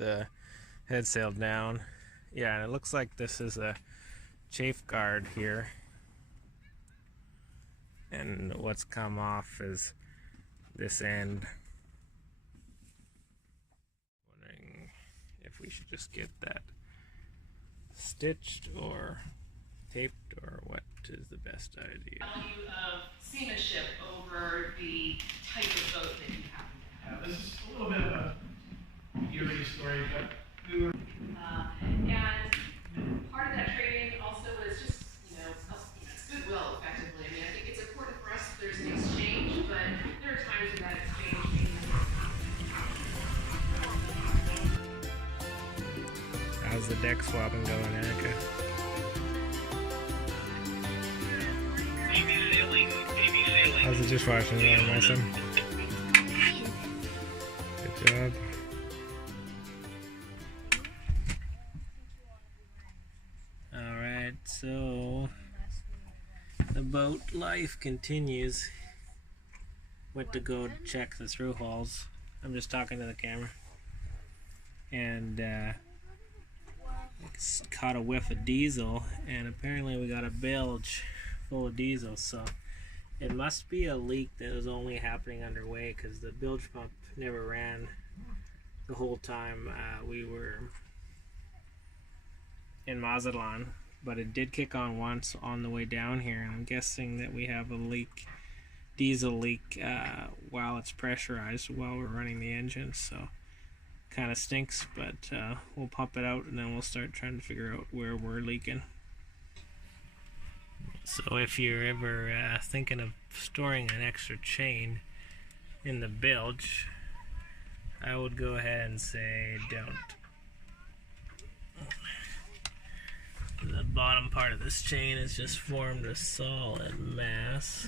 the head sail down. Yeah, and it looks like this is a chafe guard here. And what's come off is this end. Wondering if we should just get that stitched or taped, or what is the best idea? Value of seamanship over the type of boat that you happen to have. Yeah, this is a little bit of a eerie story, but we were. And part of that training also was just, it's goodwill, effectively. I mean, I think it's important for us if there's an exchange, but there are times when that exchange means. How's the deck swapping going, Erica? How's the dishwashing going, my son? Good job. Alright, so the boat life continues. Went to go check the through hulls. I'm just talking to the camera. And caught a whiff of diesel, and apparently we got a bilge full of diesel, so it must be a leak that was only happening underway, because the bilge pump never ran the whole time we were in Mazatlan, but it did kick on once on the way down here, and I'm guessing that we have a leak, diesel leak, while it's pressurized while we're running the engine, so kind of stinks, but we'll pump it out and then we'll start trying to figure out where we're leaking. So if you're ever thinking of storing an extra chain in the bilge, I would go ahead and say don't. The bottom part of this chain has just formed a solid mass,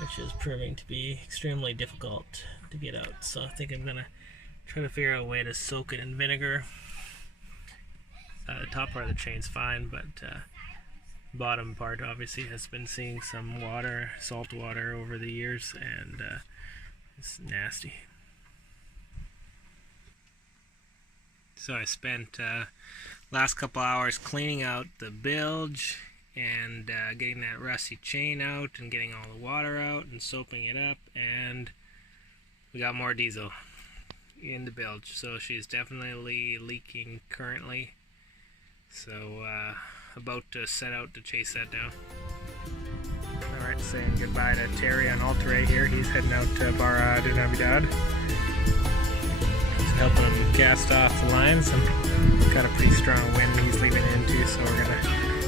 which is proving to be extremely difficult to get out. So I think I'm gonna try to figure out a way to soak it in vinegar. The top part of the chain's fine, but bottom part obviously has been seeing some water, salt water over the years, and it's nasty. So I spent last couple hours cleaning out the bilge and getting that rusty chain out and getting all the water out and soaping it up, and we got more diesel in the bilge, so she's definitely leaking currently. So about to set out to chase that down. Alright, saying goodbye to Terry on Altere here. He's heading out to Barra de Navidad. He's helping him cast off the lines, and got a pretty strong wind he's leaving into, so we're gonna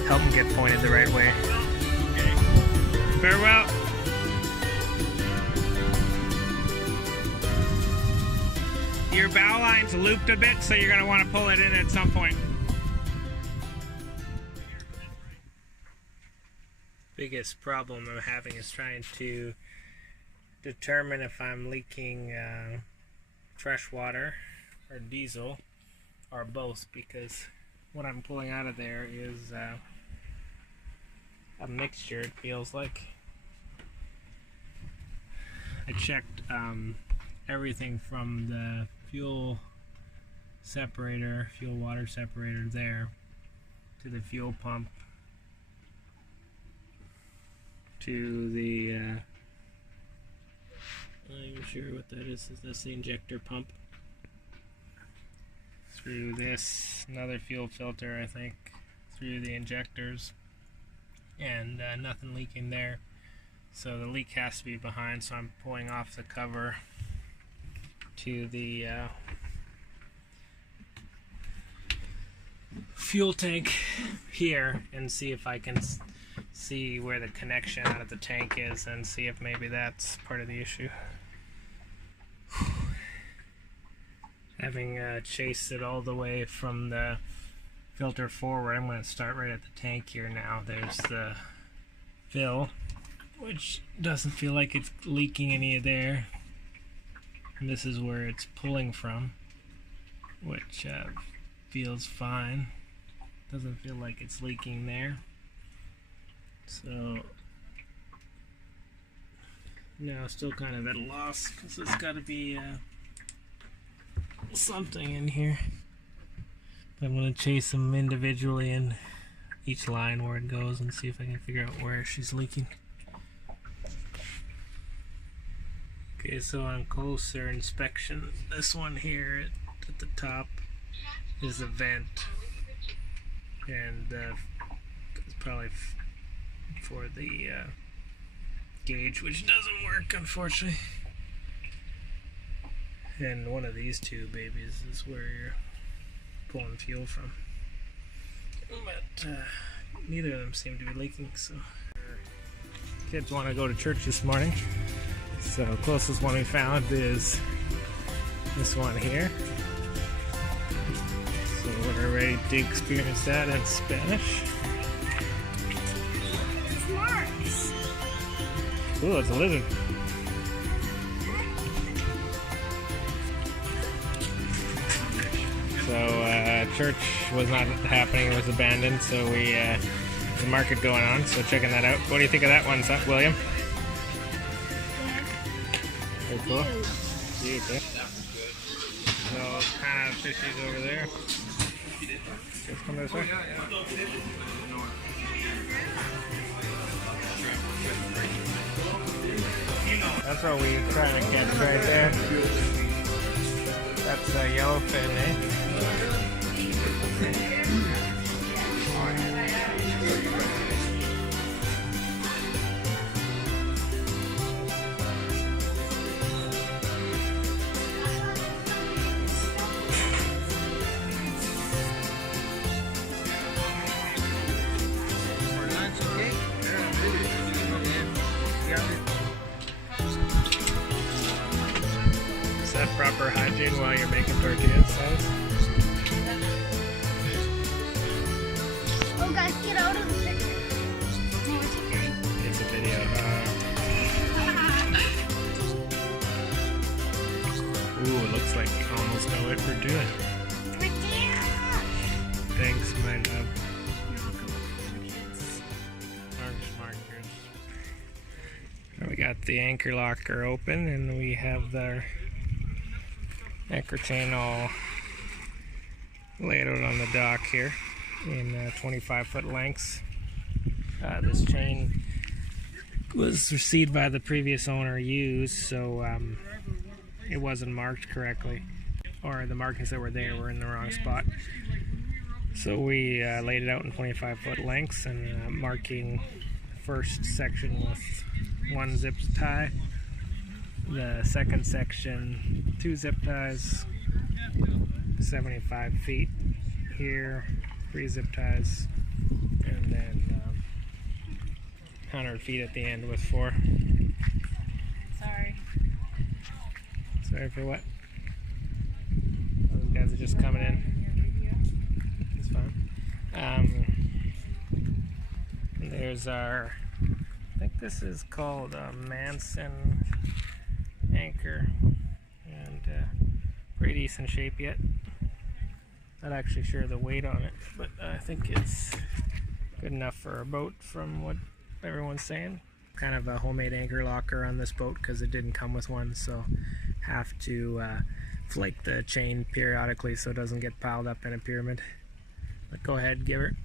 help him get pointed the right way. Okay. Farewell! Your bow line's looped a bit, so you're going to want to pull it in at some point. Biggest problem I'm having is trying to determine if I'm leaking fresh water or diesel or both, because what I'm pulling out of there is a mixture, it feels like. I checked everything from the fuel separator, fuel water separator there, to the fuel pump, to the I'm not even sure what that is. Is this the injector pump? Through this, another fuel filter, I think, through the injectors, and nothing leaking there. So the leak has to be behind, so I'm pulling off the cover to the fuel tank here and see if I can see where the connection out of the tank is, and see if maybe that's part of the issue. Having chased it all the way from the filter forward, I'm going to start right at the tank here now. There's the fill, which doesn't feel like it's leaking any of there. And this is where it's pulling from, which feels fine. Doesn't feel like it's leaking there. So now still kind of at a loss, because it's got to be something in here. I'm going to chase them individually in each line where it goes and see if I can figure out where she's leaking. Okay, so on closer inspection, this one here at the top is a vent, and it's probably for the gauge, which doesn't work, unfortunately. And one of these two babies is where you're pulling fuel from. But neither of them seem to be leaking, so. Kids want to go to church this morning, so closest one we found is this one here. So we're ready to experience that in Spanish. Ooh, it's a lizard. So church was not happening, it was abandoned, so there's a market going on, so checking that out. What do you think of that one, William? Very cool. Cute, eh? So kind of fishies over there. Just come this way. That's what we're trying to catch right there. That's a yellowfin, eh? Is that proper hygiene while you're making tortillas, guys? Oh, guys, get out of the picture. No, it's okay. It's a video. Ooh, it looks like we almost know what we're doing. Thanks, my love. Orange markers. We got the anchor locker open, and we have the anchor chain all laid out on the dock here in 25-foot lengths. This chain was received by the previous owner used, so it wasn't marked correctly, or the markings that were there were in the wrong spot. So we laid it out in 25-foot lengths, and marking the first section with 1 zip tie, the second section 2 zip ties, 75 feet here, 3 zip ties, and then 100 feet at the end with 4. Sorry for what? Those guys are just coming in. It's fine. There's our, I think this is called a Manson anchor, and pretty decent shape yet. Not actually sure the weight on it, but I think it's good enough for a boat from what everyone's saying. Kind of a homemade anchor locker on this boat because it didn't come with one, so have to flake the chain periodically so it doesn't get piled up in a pyramid. But go ahead, Gifford.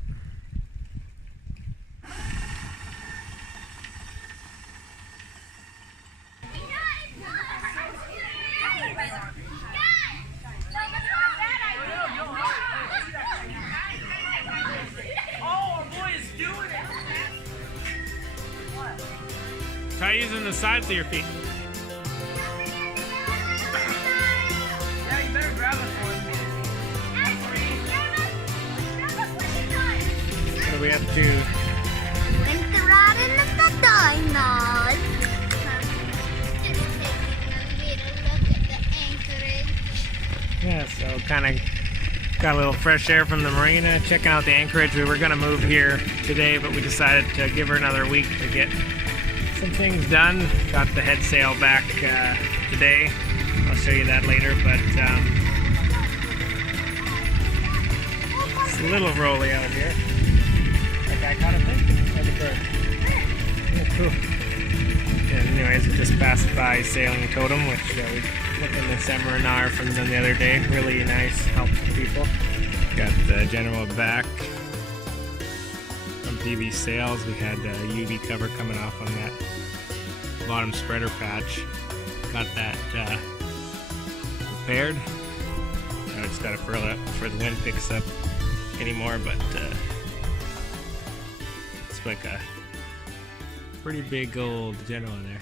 Try using the sides of your feet. Yeah, you better grab it for me. So we have to Link the rod in the dynamite. Just taking a little look at the anchorage. Yeah, so kind of got a little fresh air from the marina, checking out the anchorage. We were going to move here today, but we decided to give her another week to get some things done. Got the head sail back today. I'll show you that later, but it's a little rolly out here. That guy caught a thing? Or the bird? Oh, cool. And anyways, we just passed by Sailing Totem, which we looked in the seminar from them the other day. Really nice, helpful people. Got the general back from PV Sails. We had a UV cover coming off on that bottom spreader patch. Got that repaired. Now I just got to furl it before the wind picks up anymore, but it's like a pretty big old general in there.